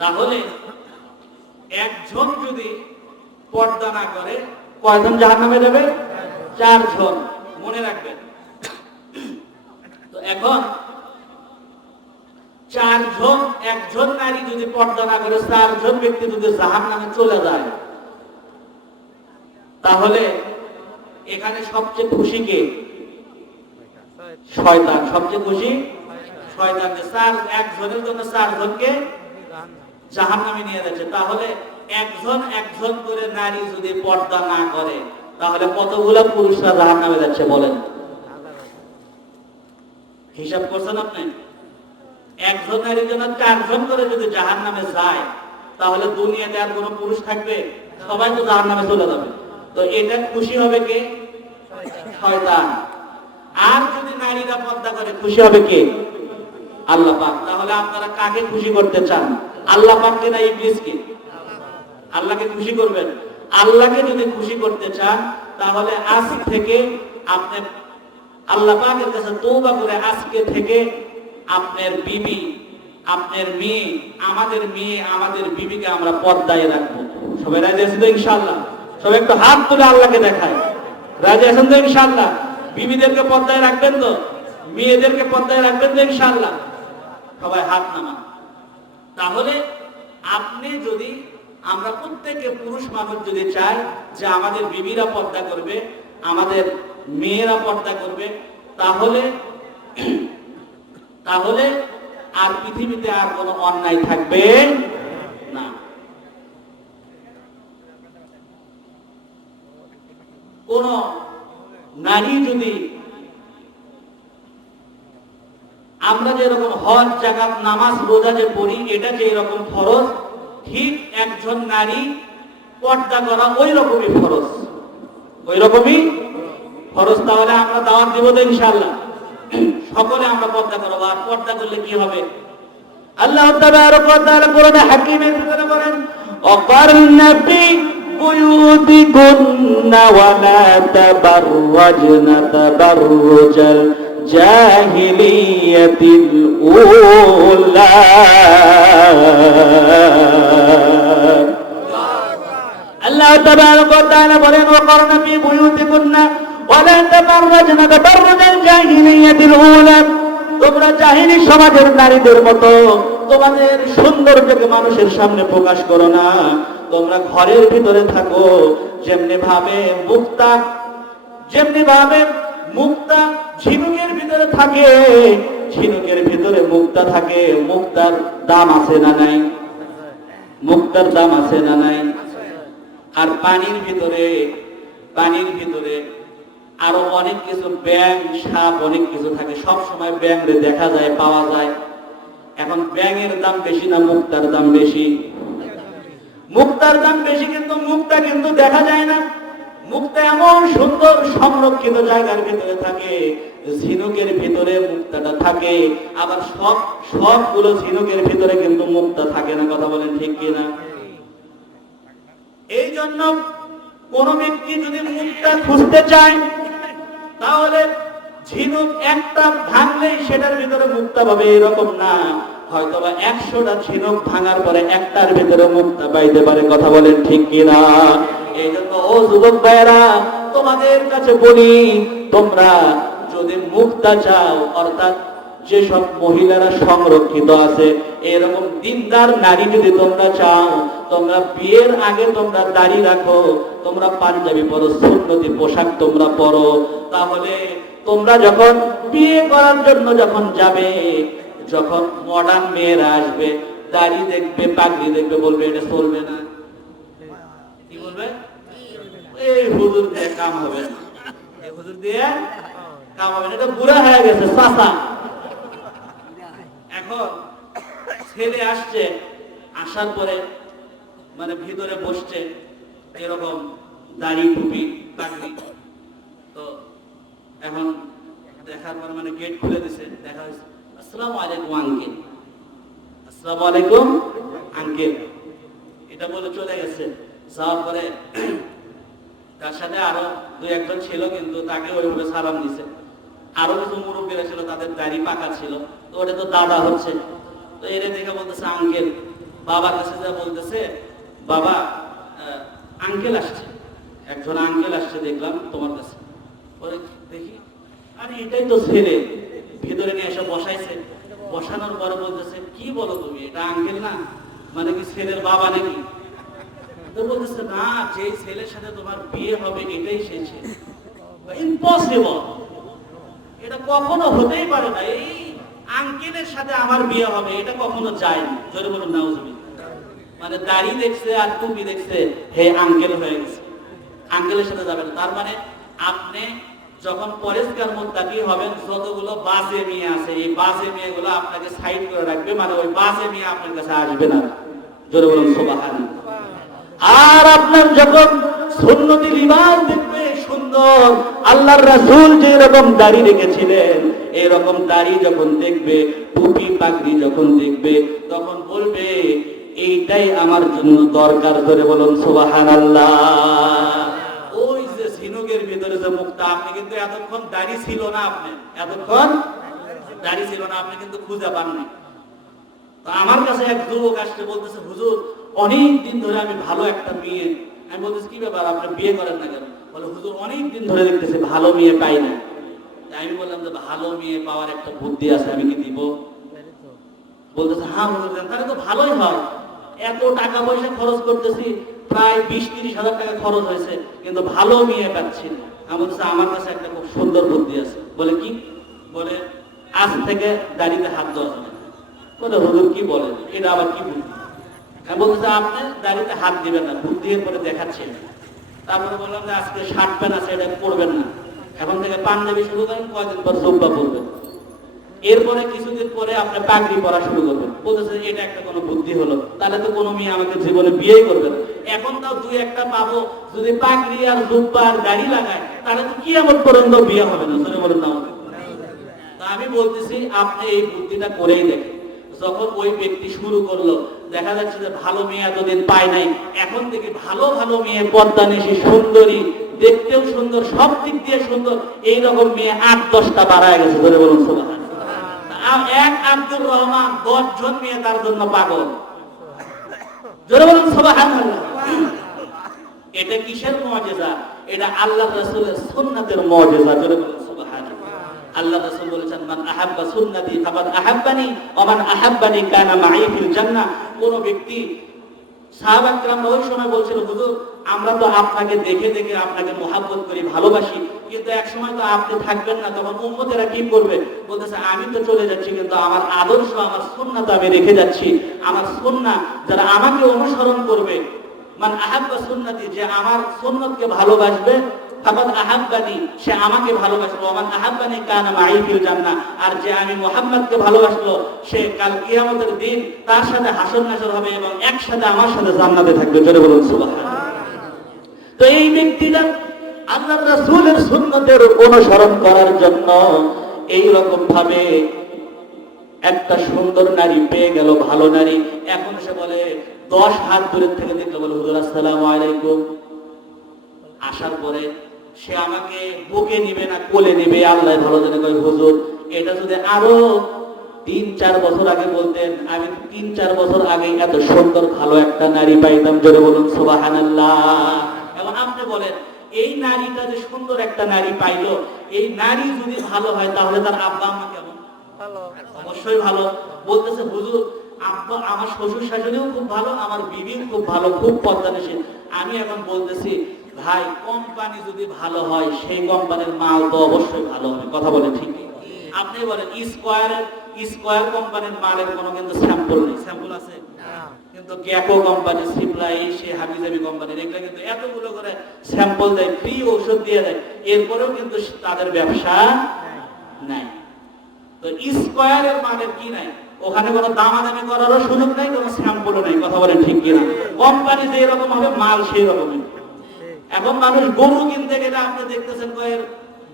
তাহলে একজন যদি পর্দা না করে কয়জন জাহান্নামে যাবে? 4 জন, মনে রাখবেন। তো এখন 4 জন, একজন নারী যদি পর্দা না করে 4 জন ব্যক্তি যদি জাহান্নামে চলে যায়, তাহলে এখানে সবচেয়ে খুশি কে? শয়তান। সবচেয়ে খুশি শয়তান, যে একজনের জন্য 4 জনকে জাহান্নামে নিয়ে যাচ্ছে। তাহলে একজন একজন করে নারী যদি পর্দা না করে, তাহলে কতগুলো পুরুষরা জাহান্নামে যাচ্ছে বলেন? হিসাব করছেন আপনি? একজন নারীর জন্য 4 জন করে যদি জাহান্নামে যায়, তাহলে দুনিয়াতে আর কোনো পুরুষ থাকবে? সবাই তো জাহান্নামে চলে যাবে। তো এটা খুশি হবে কে? শয়তান। আর যদি নারীরা পর্দা করে খুশি হবে কে? আল্লাহ পাক। তাহলে আপনারা কাকে খুশি করতে চান? আল্লাহ পাককে না ইবলিসকে? আল্লাহকে খুশি করবেন। আল্লাহকে যদি খুশি করতে চান, তাহলে আজ থেকে আপনি আল্লাহ পাকের কাছে তওবা করে আজকে থেকে আপনার বিবি, আপনার মেয়ে, আমাদের বিবিকে আমরা পর্দায় রাখবো। সবাই রাজি আছেন তো ইনশাআল্লাহ? সবাই একটু হাত তুলে আল্লাহকে দেখায়। রাজি আছেন তো ইনশাআল্লাহ? বিবিদেরকে পর্দায় রাখবেন তো? মেয়েদেরকে পর্দায় রাখবেন তো ইনশাআল্লাহ? সবাই হাত নামান। তাহলে আপনি যদি, আমরা প্রত্যেকে পুরুষ মানুষ যদি চাই যে আমাদের বিবিরা পর্দা করবে, আমাদের মেয়েরা পর্দা করবে, তাহলে আর পৃথিবীতে আর কোনো অন্যায় থাকবে না। কোন নারী যদি, আমরা যেরকম হজ, যাকাত, নামাজ, রোজা যে পড়ি, এটা যে এরকম ফরজ, ঠিক একজন নারী পর্দা করা ওই রকমই ফরজ, ওই রকমই ফরজ। তাহলে আমরা দাওয়াত দিব তো ইনশাআল্লাহ? সকলে আমরা পর্দা করব। আর পর্দা করলে কি হবে? আল্লাহ তাবারক ওয়া তাআলা কোরআনে হাকিমের ভিতরে বলেন, ওয়াকারনা ফি বুয়ুতিকুন্না ওয়া লা তাবাররাজনা তাবাররুজাল জাহিলিয়াতিল উলা। আল্লাহ তাবারক ওয়া তাআলা বলেন, ওয়াকারনা ফি বুয়ুতিকুন্না ওয়া লা তাবাররাজনা তাবাররুজাল জাহিলিয়াতিল উলা। তোমরা জাহিলি সমাজের নারীদের মতো তোমাদের সৌন্দর্যকে মানুষের সামনে প্রকাশ করো না। তোমরা ঘরের ভিতরে থাকো। যেমনি ভাবে মুক্তা ঝিনুকের ভিতরে থাকে, ঝিনুকের ভিতরে মুক্তা থাকে। মুক্তার দাম আছে না নাই? মুক্তার দাম আছে না নাই? আর পানির ভিতরে আরো অনেক কিছু, ব্যাঙ, সাপ, অনেক কিছু থাকে। সব সময় ব্যাঙ দেখা যায়, পাওয়া যায়। এখন ব্যাঙের দাম বেশি না মুক্তার দাম বেশি? মুক্তার দাম বেশি, কিন্তু মুক্তা কিন্তু দেখা যায় না। মুক্তা এমন সুন্দর সংরক্ষিত জায়গার ভিতরে থাকে, ঝিনুকের ভিতরে মুক্তাটা থাকে। আবার সবগুলো ঝিনুকের ভিতরে কিন্তু মুক্তা থাকে না। কথা বলেন ঠিক কিনা? এই জন্য কোন ব্যক্তি যদি মুক্তা খুঁজতে চায়, তাহলে ঝিনুক একটা ভাঙলেই সেটার ভিতরে মুক্তা পাবে এরকম না। হয়তোবা 100টা ঝিনুক ভাঙার পরে একটার ভিতরে মুক্তা পাইতে পারে। কথা বলেন ঠিক কিনা? এই জন্য ও যুবক ভাইয়েরা, তোমাদের কাছে বলি, তোমরা যদি মুক্তা চাও, অর্থাৎ যেসব মহিলারা সংরক্ষিত আছে, এরকম দিনদার নারী যদি তোমরা চাও, তোমরা বিয়ের আগে তোমরা দাড়ি রাখো, তোমরা পাঞ্জাবি পরো, সুন্নতি পোশাক তোমরা পরো। তাহলে তোমরা যখন বিয়ে করার জন্য যখন যাবে, যখন মডার্ন মেয়েরা আসবে, দাড়ি দেখবে, পাগড়ি দেখবে, বলবে এটা চলবে না। কি বলবে? এই হুজুর দিয়ে কাম হবে না, এই হুজুর দিয়ে কাম হবে না, এটা বুড়া হয়ে গেছে, চাচা। এখন ছেলে আসছে, আসার পরে মানে ভিতরে বসছে, এরকম দাড়ি, টুপি, পাগড়ি। তো এখন দেখার পর মানে গেট খুলে দিছে, দেখা হয়েছে, আসসালামু আলাইকুম আঙ্কেল, আসসালামু আলাইকুম আঙ্কেল, এটা বলে চলে গেছে। যাওয়ার পরে তার সাথে আরো 2-1জন ছিল, কিন্তু তাকে ওইভাবে সালাম দিছে। আরো কিছু মুরব্বীরা ছিল, তাদের দাড়ি পাকা ছিল, তো ওটা তো দাদা হচ্ছে। তো এরা দেখে বলতেছে আঙ্কেল। বাবার কাছে যা বলতেছে, বাবা আঙ্কেল আসছে, একজন আঙ্কেল আসছে দেখলাম তোমার কাছে। বলে দেখি, আরে এটাই তো ছেলে। ভেতরে নিয়ে এসে বসাইছে, বসানোর পরে বলতেছে কি বলো তুমি, এটা আঙ্কেল না, মানে কি ছেলের বাবা নাকি? তো বলতেছে না, যে ছেলের সাথে তোমার বিয়ে হবে এটাই সেই ছেলে। ইম্পসিবল, এটা কখনো হতেই পারে না, এই আঙ্কেলের সাথে আমার বিয়ে হবে এটা কখনো যায়নি। জোরে বলুন নাউজুবিল্লাহ। মানে দাড়ি দেখছে আর টুপি দেখছে, হে আঙ্কেল হয়ে গেছে, আঙ্কেলের সাথে যাবেন। তার মানে আপনি যখন পরেশগার মুত্তাকি হবেন, যতগুলো বাজে মেয়ে আছে এই বাজে মেয়েগুলো আপনাকে সাইড করে রাখবে, মানে ওই বাজে মেয়ে আপনার কাছে আসবে না। জোরে বলুন সুবহানাল্লাহ। আর আপনার যখন সুন্নতি লিবাস দেখবে সুন্দর, আল্লাহর রাসূল যে রকম দাড়ি রেখেছিলেন এরকম দাড়ি যখন দেখবে, টুপি পাগড়ি যখন দেখবে, তখন বলবে এইটাই আমার জন্য দরকার। ধরে বলুন সুবহানাল্লাহ। ওই যে ঝিনুকের ভিতরে যে মুক্তা, আপনি কিন্তু এতক্ষণ দাড়ি ছিল না, এতক্ষণ দাড়ি ছিল না, আপনি কিন্তু খুঁজে পান নাই। তো আমার কাছে এক যুবক আসছে, বলতেছে হুজুর অনেক দিন ধরে আমি ভালো একটা মেয়ে, আমি বলতেছি কি ব্যাপার আপনি বিয়ে করেন না কেন? বলে হুজুর অনেক দিন ধরে দেখতেছি ভালো মেয়ে পাই না। আমি বললাম যে ভালো মেয়ে পাওয়ার একটা বুদ্ধি আছে, আমি কি দিব? বলতেছে হ্যাঁ হুজুর দেন, তাহলে তো ভালোই হয়। এত টাকা পয়সা খরচ করতেছি, প্রায় 20-30 হাজার টাকা খরচ হয়েছে, কিন্তু ভালো মেয়ে পাচ্ছি না। আমি বলতেছি আমার কাছে একটা খুব সুন্দর বুদ্ধি আছে। বলে কি? বলে আজ থেকে দাড়িতে হাত দেওয়া যাবে। বলে হুজুর কি বলেন, এটা আবার কি বুদ্ধি? আমি বলতেছি আপনি দাড়িতে হাত দিবেন না, বুদ্ধি করে দেখাচ্ছেন। তারপরে বললাম যে আজকে শার্ট প্যান্ট আছে এটা পরবেন না, এখন থেকে পাঞ্জাবি শুরু করেন, কয়েকদিন পর জুব্বা পরবেন, এরপরে কিছুদিন পরে আপনি পাগড়ি পরা শুরু করবেন। বলতেছে এটা একটা কোনো বুদ্ধি হলো, তাহলে তো কোনো মেয়ে আমাকে জীবনে বিয়েই করবে না। এখন তাও দুই একটা পাবো, যদি পাগড়ি আর জুব্বা আর দাড়ি লাগায় তাহলে তো কিয়ামত পর্যন্ত বিয়ে হবে না। শুনে বলেন না। আমি বলতেছি আপনি এই বুদ্ধিটা করেই দেখেন। যখন ওই ব্যক্তি শুরু করলো, দেখা যাচ্ছে যে ভালো মেয়ে এতদিন পায় নাই, এখন থেকে ভালো ভালো মেয়ে, পদ্মানিশী, সুন্দরী, দেখতেও সুন্দর, সব দিক দিয়ে সুন্দর, এইরকম মেয়ে 8-10টা বাড়ায় গেছে। ধরে বলুন সুবহানাল্লাহ। এক আব্দুর রহমান 10 জন মেয়ে তার জন্য পাগল। জোরে বলুন সুবহানাল্লাহ। এটা কিসের মুআজিজা? এটা আল্লাহর রাসূলের সুন্নাতের মুআজিজা। জোরে বলুন সুবহানাল্লাহ। আল্লাহ রাসূল বলেছেন মান আহাব্বা সুন্নতি ফাকাদ আহাব্বানি ওয়া মান আহাব্বানি কানা মাই ফিল জান্নাহ। কোন ব্যক্তি, সাহাবা কিরামরা ওই সময় বলছিল হুজুর আমরা তো আপনাকে দেখে দেখে আপনাকে মহব্বত করি, ভালোবাসি, কিন্তু এক সময় তো আপনি থাকবেন না, তখন উম্মতেরা কি করবে? বলতেছে আমি তো চলে যাচ্ছি, কিন্তু আমার আদর্শ, আমার সুন্নাহ তো আমি রেখে যাচ্ছি। আমার সুন্নাহ যারা আমাকে অনুসরণ করবে, মান আহাব্বা সুন্নতি, যে আমার সুন্নতকে ভালোবাসবে, ফাকাদ আহাব্বানি, সে আমাকে ভালোবাসলো, ওয়া মান আহাব্বানি কানা মাই ফিল জান্নাহ, আর যে আমি মুহাম্মদকে ভালোবাসলো সে কাল কিয়ামতের দিন তার সাথে হাসর নাসর হবে এবং একসাথে আমার সাথে জান্নাতে থাকবে। জোরে বলুন সুবহানাল্লাহ। তো এই ব্যক্তিটা আল্লাহর রাসূলের সুন্নতের অনুসরণ করার জন্য এই রকম ভাবে একটা সুন্দর নারী পেয়ে গেল, ভালো নারী। এখন সে বলে 10 হাত দূরের থেকে দেখলে বলে হুজুর আসসালামু আলাইকুম। আসার পরে সে আমাকে বুকে নিবে না কোলে নিবে আল্লাহ ভালো জানে। কই হুজুর এটা যদি আরো 3-4 বছর আগে বলতেন, আমি 3-4 বছর আগে এত সুন্দর ভালো একটা নারী পাইতাম। জোরে বলুন সুবহানাল্লাহ। এখন আপনি বলেন এই নারীটা যে সুন্দর একটা নারী পাইলো, এই নারী যদি ভালো হয় তাহলে তার আব্বা আম্মা কেমন? ভালো, অবশ্যই ভালো। বলতেছে হুজুর আব্বা, আমার শ্বশুর শাশুড়িও খুব ভালো, আমার বিবিও খুব ভালো, খুব পদ্মানিশী। আমি এখন বলতেছি ভাই কোম্পানি যদি ভালো হয় সেই কোম্পানির মাল তো অবশ্যই ভালো হবে। কথা বলে ঠিক? আপনি বলেন স্কয়ার কোম্পানির মালের কোনো কিন্তু স্যাম্পল নেই। স্যাম্পল আছে কিন্তু গ্যাকো কোম্পানি, সিপ্লাই, সে হাবিজাবি কোম্পানির, এগুলা কিন্তু এতগুলো করে স্যাম্পল দেয়, ফ্রি ঔষধ দিয়ে দেয়, এরপরেও কিন্তু তাদের ব্যবসা নাই। তো স্কয়ারের মালের কি নাই? ওখানে কোনো দামাদামি করারও সুযোগ নাই, কোনো স্যাম্পলও নাই। কথা বলেন ঠিক কিনা? কোম্পানি যে রকম হবে মাল সেই রকমই। এখন মানুষ গরু কিনতে গেলে আপনি দেখতেছেন কয়ের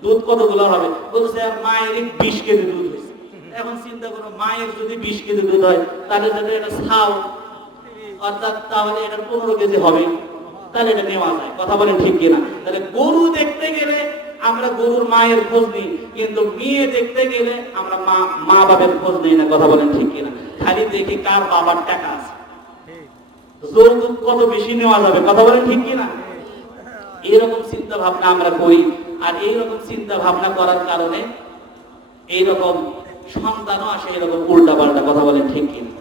দুধ কতগুলো হবে, বলছে মায়ের 20 কেজি দুধ হয়েছে। এখন চিন্তা করো মায়ের যদি 20 কেজি দুধ হয় তাহলে যদি এটা ছাও, অর্থাৎ তাহলে এটা 15 কেজি হবে, তাহলে এটা নেওয়া যায়। কথা বলেন ঠিক কিনা? তাহলে গরু দেখতে গেলে আমরা গরুর মায়ের খোঁজ নিই, কিন্তু মেয়ে দেখতে গেলে আমরা মা বাবার খোঁজ নিই না। কথা বলেন ঠিক কিনা? খালি দেখি কার বাবার টাকা আছে। যৌতুক কত বেশি নেওয়া যাবে, কথা বলেন ঠিক কিনা? এইরকম চিন্তা ভাবনা আমরা করি, আর এইরকম চিন্তা ভাবনা করার কারণে এইরকম সন্তানও আসে এরকম উল্টা পাল্টা, কথা বলেন ঠিক কিনা?